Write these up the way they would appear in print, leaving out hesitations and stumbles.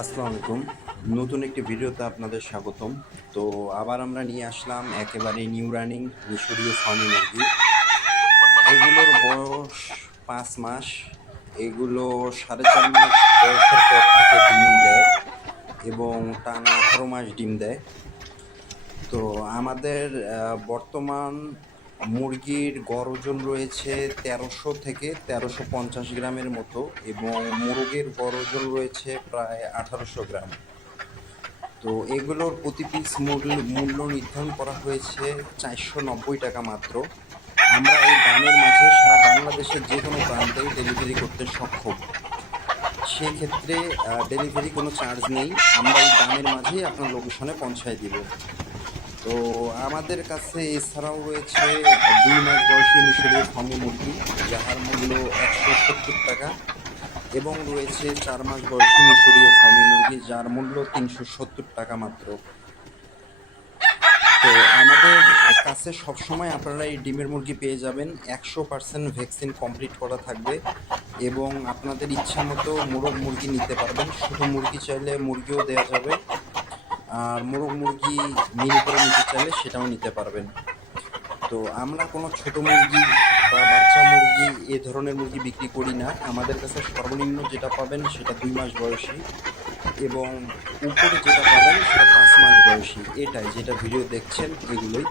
আসসালামু আলাইকুম। নতুন একটি ভিডিওতে আপনাদের স্বাগতম। তো আবার আমরা নিয়ে আসলাম একেবারে নিউ রানিং মিশরীয় ফার্মি মুরগি। এগুলোর বয়স 5 মাস। এগুলো 4.5 মাস বয়সের পর থেকে ডিম দেয় এবং টানা 18 মাস ডিম দেয়। তো আমাদের বর্তমান মুরগির গড় ওজন রয়েছে 1300 থেকে 1350 গ্রামের মতো এবং মোরগের গড় ওজন রয়েছে প্রায় 1800 গ্রাম। তো এগুলোর প্রতি পিস মূল্য নির্ধারণ করা হয়েছে 490 টাকা মাত্র। আমরা এই দামের মাঝে সারা বাংলাদেশের যে কোনো প্রান্তেই ডেলিভারি করতে সক্ষম। সেক্ষেত্রে ডেলিভারি কোনো চার্জ নেই, আমরা এই দামের মাঝেই আপনার লোকেশনে পৌঁছায় দিব। তো আমাদের কাছে এছাড়াও রয়েছে 2 মাস বয়সী মিশরীয় ফার্মি মুরগি, যাহার মূল্য 170 টাকা, এবং রয়েছে 4 মাস বয়সী মিশরীয় ফার্মি মুরগি, যার মূল্য 370 টাকা মাত্র। তো আমাদের কাছে সবসময় আপনারা এই ডিমের মুরগি পেয়ে যাবেন। 100% ভ্যাকসিন কমপ্লিট করা থাকবে এবং আপনাদের ইচ্ছা মতো মোরগ মুরগি নিতে পারবেন। শুধু মুরগি চাইলে মুরগিও দেওয়া যাবে, আর মোরগ মুরগি মিল করে নিতে চাইলে সেটাও নিতে পারবেন। তো আমরা কোনো ছোট মুরগি বা বাচ্চা মুরগি এ ধরনের মুরগি বিক্রি করি না। আমাদের কাছে সর্বনিম্ন যেটা পাবেন সেটা 2 মাস বয়সী এবং উপরে যেটা পাবেন সেটা 5 মাস বয়সী। এটাই যেটা ভিডিও দেখছেন এগুলোই।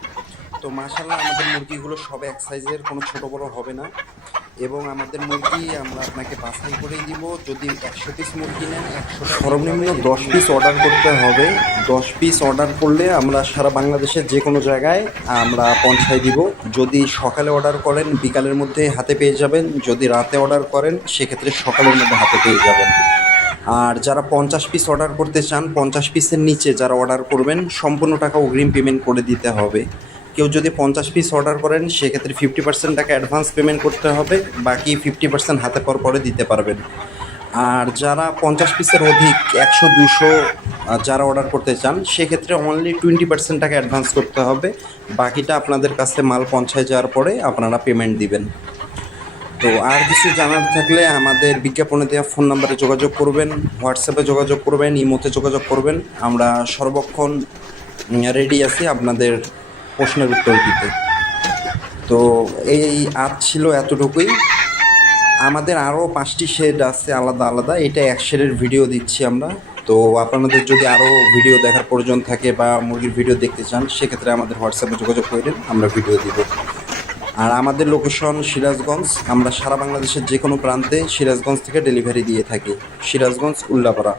তো মাশাআল্লাহ আমাদের মুরগিগুলো সব এক সাইজের, কোনো ছোট বড় হবে না। এবং আমাদের মুরগি আমরা আপনাকে বাছাই করেই দিব। যদি 100 পিস মুরগি নেন, 100 সর্বনিম্ন 10 পিস অর্ডার করতে হবে। 10 পিস অর্ডার করলে আমরা সারা বাংলাদেশের যে কোনো জায়গায় আমরা পৌঁছায় দিব। যদি সকালে অর্ডার করেন বিকালের মধ্যে হাতে পেয়ে যাবেন, যদি রাতে অর্ডার করেন সেক্ষেত্রে সকালের মধ্যে হাতে পেয়ে যাবেন। আর যারা 50 পিস অর্ডার করতে চান, 50 পিসের নিচে যারা অর্ডার করবেন সম্পূর্ণ টাকা অগ্রিম পেমেন্ট করে দিতে হবে। কেউ যদি 50 পিস অর্ডার করেন সেক্ষেত্রে 50% টাকা অ্যাডভান্স পেমেন্ট করতে হবে, বাকি 50% হাতে পাওয়ার পরে দিতে পারবেন। আর যারা 50 পিসের অধিক 100-200 যারা অর্ডার করতে চান সেক্ষেত্রে অনলি 20% টাকা অ্যাডভান্স করতে হবে, বাকিটা আপনাদের কাছে মাল পৌঁছায় যাওয়ার পরে আপনারা পেমেন্ট দিবেন। তো আর কিছু জানার থাকলে আমাদের বিজ্ঞাপনে দেওয়া ফোন নাম্বারে যোগাযোগ করবেন, হোয়াটসঅ্যাপে যোগাযোগ করবেন, ইমোতে যোগাযোগ করবেন। আমরা সর্বক্ষণ রেডি আছি আপনাদের প্রশ্নের উত্তর দিতে। তো এই আজ ছিল এতটুকুই। আমাদের আরও 5টি শেড আছে আলাদা আলাদা, এটা এক শেডের ভিডিও দিচ্ছি আমরা। তো আপনাদের যদি আরও ভিডিও দেখার প্রয়োজন থাকে বা মুরগির ভিডিও দেখতে চান সেক্ষেত্রে আমাদের হোয়াটসঅ্যাপে যোগাযোগ করবেন, আমরা ভিডিও দিব। আর আমাদের লোকেশন সিরাজগঞ্জ। আমরা সারা বাংলাদেশের যে কোনো প্রান্তে সিরাজগঞ্জ থেকে ডেলিভারি দিয়ে থাকি। সিরাজগঞ্জ, উল্লাপাড়া।